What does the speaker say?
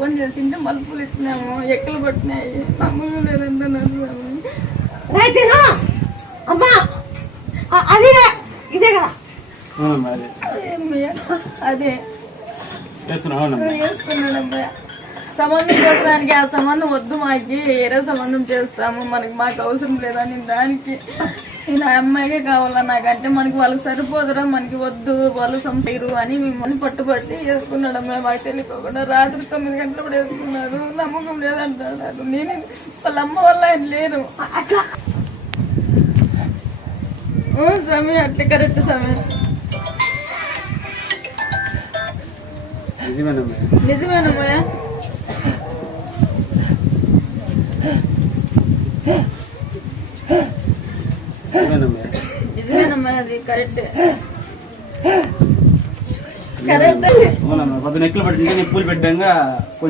Phone చేసింటే మలుపులు ఇచ్చినాము, ఎక్కలు పట్టినాయి, నమ్మకం లేదంటున్నారు. అమ్మా అది ఇదే కదా అదే వేసుకున్నాడమ్మా. సంబంధం చేసడానికి ఆ సంబంధం వద్దు, మాకి వేరే సంబంధం చేస్తాము, మాకు అవసరం లేదని దానికి ఇలా అమ్మాయికే కావాలా నాకంటే మనకి వాళ్ళకి సరిపోదురా, మనకి వద్దు, వాళ్ళు సంపేరు అని మిమ్మల్ని పట్టుబట్టి వేసుకున్నాడు అమ్మాయి. మాకు తెలియకోకుండా రాత్రి 9 గంటలప్పుడు వేసుకున్నాడు. నమ్మకం లేదంటాడు. నేను వాళ్ళ అమ్మ వల్ల ఆయన లేరు. సమయం అట్లే కరెక్ట్ సమయం. నిజమేనమ్మా. నిజమేనమ్మా, అది కరెక్ట్. పొద్దున ఎక్కలు పట్టింటే పూలు పెట్టాక